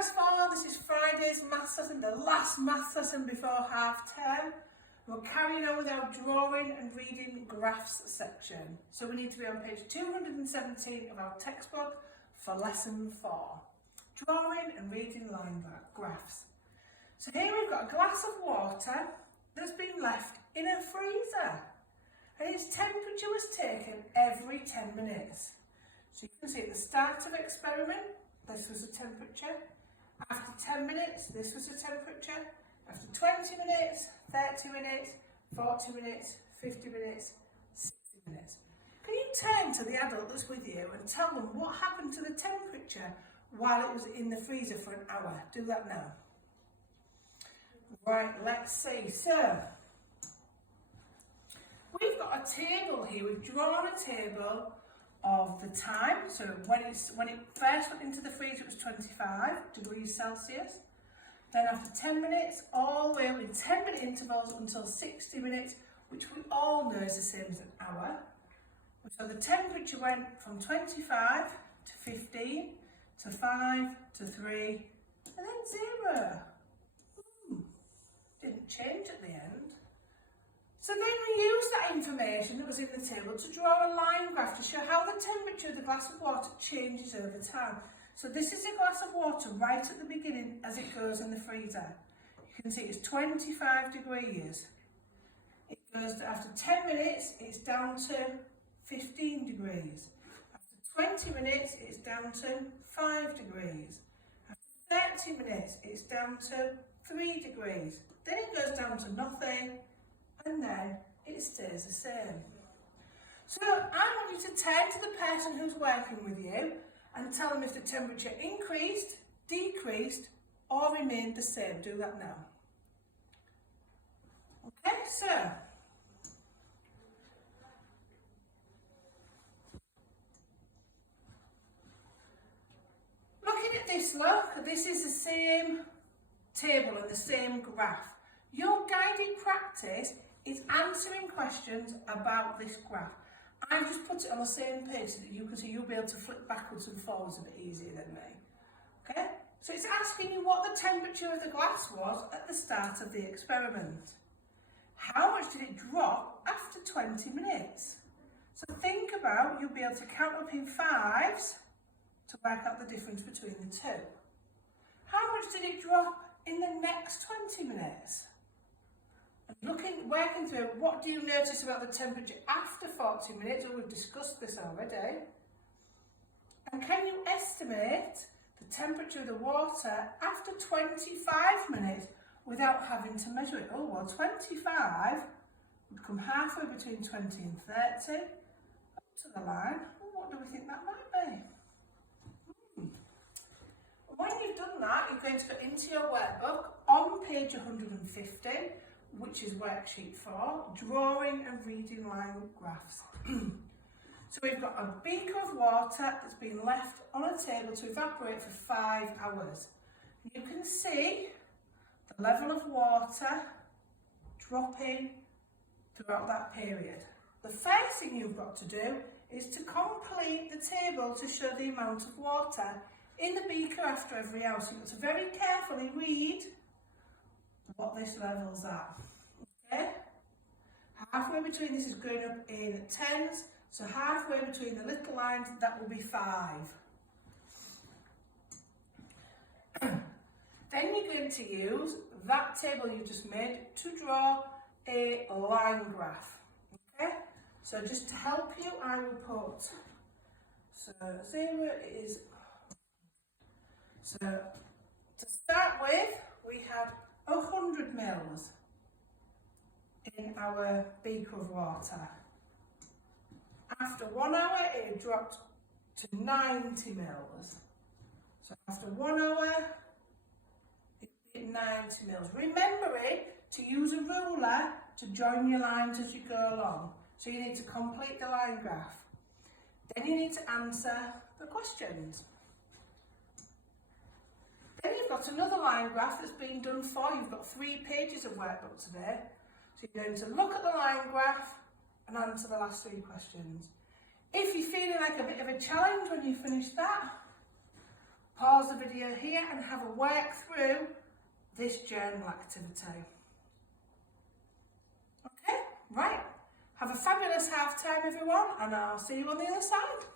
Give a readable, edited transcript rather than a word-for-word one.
Class 4, this is Friday's maths lesson, the last maths lesson before half term. We're carrying on with our drawing and reading graphs section. So we need to be on page 217 of our textbook for lesson 4. Drawing and reading line graphs. So here we've got a glass of water that's been left in a freezer. And its temperature was taken every 10 minutes. So you can see at the start of the experiment, this was the temperature. After 10 minutes, this was the temperature. After 20 minutes, 30 minutes, 40 minutes, 50 minutes, 60 minutes. Can you turn to the adult that's with you and tell them what happened to the temperature while it was in the freezer for an hour? Do that now. Right, let's see. So, we've got a table here. We've drawn a table of the time. So when it first went into the freezer, it was 25 degrees Celsius. Then after 10 minutes, all the way up in 10-minute intervals until 60 minutes, which we all know is the same as an hour. So the temperature went from 25 to 15 to 5 to 3 and then 0. Didn't change at the end. So then we used that information that was in the table to draw a line graph to show how the temperature of the glass of water changes over time. So this is a glass of water right at the beginning as it goes in the freezer. You can see it's 25 degrees. It goes to, after 10 minutes, it's down to 15 degrees. After 20 minutes, it's down to 5 degrees. After 30 minutes, it's down to 3 degrees. Then it goes down to nothing, and then it stays the same. So I want you to turn to the person who's working with you and tell them if the temperature increased, decreased, or remained the same. Do that now. Okay, so looking at this, look, this is the same table and the same graph. Your guided practice is answering questions about this graph. I've just put it on the same page so that you can see you'll be able to flip backwards and forwards a bit easier than me. Okay? So it's asking you what the temperature of the glass was at the start of the experiment. How much did it drop after 20 minutes? So think about, you'll be able to count up in fives to work out the difference between the two. How much did it drop in the next 20 minutes? Working through, what do you notice about the temperature after 40 minutes? Oh, we've discussed this already. And can you estimate the temperature of the water after 25 minutes without having to measure it? Oh, well, 25 would come halfway between 20 and 30, up to the line. Oh, what do we think that might be? When you've done that, you're going to go into your workbook on page 150, which is worksheet 4, drawing and reading line graphs. So we've got a beaker of water that's been left on a table to evaporate for 5 hours. You can see the level of water dropping throughout that period. The first thing you've got to do is to complete the table to show the amount of water in the beaker after every hour. So you've got to very carefully read what this level's at. Okay? Halfway between this is going up in tens, so halfway between the little lines, that will be 5. Then you're going to use that table you just made to draw a line graph. Okay? So just to help you, I will put, so 0 is, so to start with, we had 100 mils in our beaker of water. After 1 hour, it dropped to 90 mils. So after 1 hour, it's 90 mils. Remembering to use a ruler to join your lines as you go along. So you need to complete the line graph. Then you need to answer the questions. Then you've got another line graph that's been done for you. You've got 3 pages of workbook today. So you're going to look at the line graph and answer the last 3 questions. If you're feeling like a bit of a challenge when you finish that, pause the video here and have a work through this journal activity. Okay, right. Have a fabulous half term, everyone, and I'll see you on the other side.